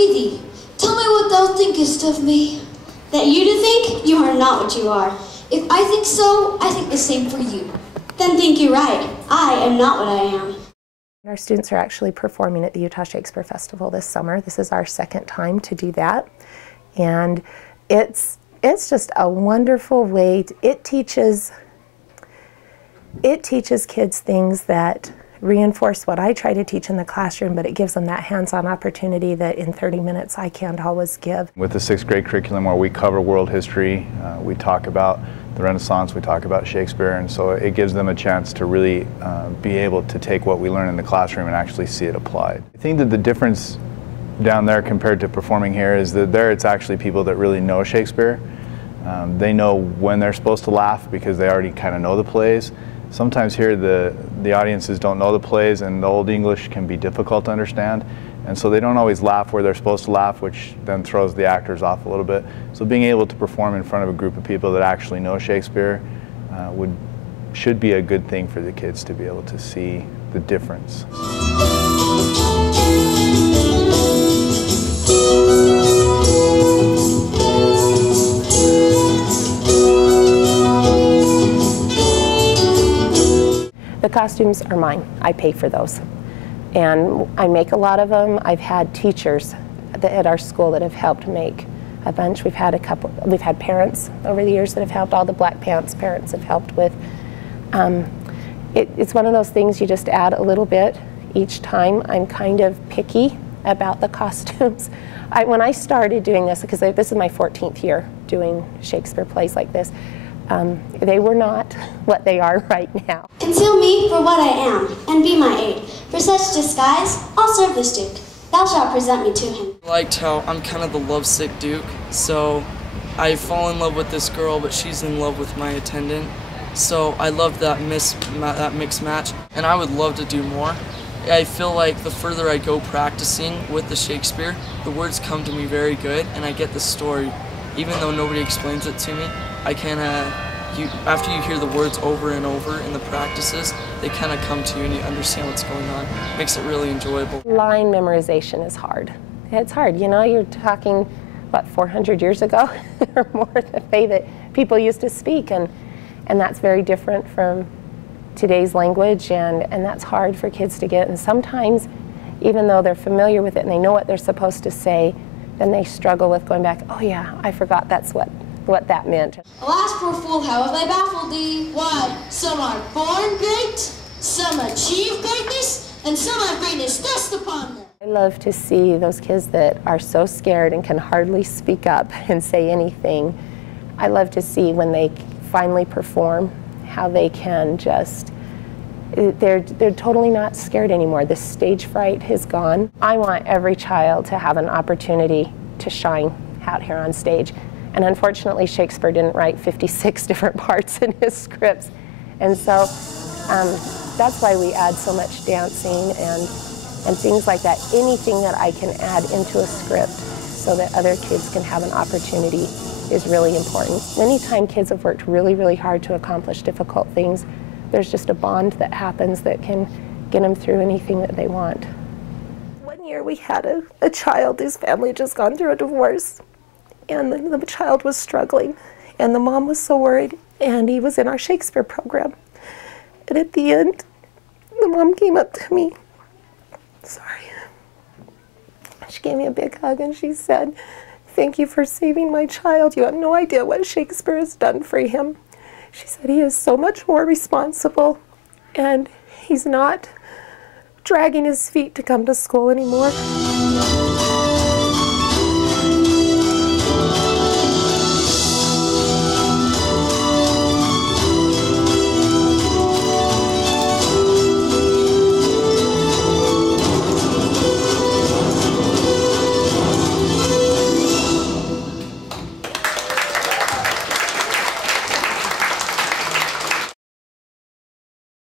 be thee. Tell me what thou thinkest of me. That you do think you are not what you are. If I think so, I think the same for you. Then think you right. I am not what I am. Our students are actually performing at the Utah Shakespeare Festival this summer. This is our second time to do that. And it's just a wonderful way. It teaches kids things that reinforce what I try to teach in the classroom, but it gives them that hands-on opportunity that in 30 minutes I can't always give. With the 6th grade curriculum where we cover world history, we talk about the Renaissance, we talk about Shakespeare, and so it gives them a chance to really be able to take what we learn in the classroom and actually see it applied. I think that the difference down there compared to performing here is that there it's actually people that really know Shakespeare. They know when they're supposed to laugh because they already kind of know the plays. Sometimes here the audiences don't know the plays, and the Old English can be difficult to understand, and so they don't always laugh where they're supposed to laugh, which then throws the actors off a little bit. So being able to perform in front of a group of people that actually know Shakespeare should be a good thing for the kids to be able to see the difference. The costumes are mine. I pay for those. And I make a lot of them. I've had teachers at our school that have helped make a bunch. We've had parents over the years that have helped. All the Black Pants parents have helped with. It's one of those things you just add a little bit each time. I'm kind of picky about the costumes. When I started doing this, because this is my 14th year doing Shakespeare plays like this, they were not what they are right now. Conceal me for what I am, and be my aid. For such disguise, I'll serve this Duke. Thou shalt present me to him. I liked how I'm kind of the lovesick Duke, so I fall in love with this girl, but she's in love with my attendant. So I love that mixed match, and I would love to do more. I feel like the further I go practicing with the Shakespeare, the words come to me very good, and I get the story. Even though nobody explains it to me, I kind of, after you hear the words over and over in the practices, they kind of come to you and you understand what's going on. It makes it really enjoyable. Line memorization is hard. It's hard, you know, you're talking, what, 400 years ago or more, the way that people used to speak, and that's very different from today's language, and that's hard for kids to get. And sometimes, even though they're familiar with it and they know what they're supposed to say, then they struggle with going back, oh yeah, I forgot that's what that meant. Alas, poor fool, how have I baffled thee? Why, some are born great, some achieve greatness, and some have greatness thrust upon them. I love to see those kids that are so scared and can hardly speak up and say anything. I love to see when they finally perform, how they can just, they're totally not scared anymore. The stage fright is gone. I want every child to have an opportunity to shine out here on stage. And unfortunately, Shakespeare didn't write 56 different parts in his scripts. And so that's why we add so much dancing and things like that. Anything that I can add into a script so that other kids can have an opportunity is really important. Anytime kids have worked really, really hard to accomplish difficult things, there's just a bond that happens that can get them through anything that they want. One year we had a child whose family had just gone through a divorce, and the child was struggling, and the mom was so worried, and he was in our Shakespeare program. And at the end, the mom came up to me, she gave me a big hug and she said, "Thank you for saving my child. You have no idea what Shakespeare has done for him." She said he is so much more responsible and he's not dragging his feet to come to school anymore.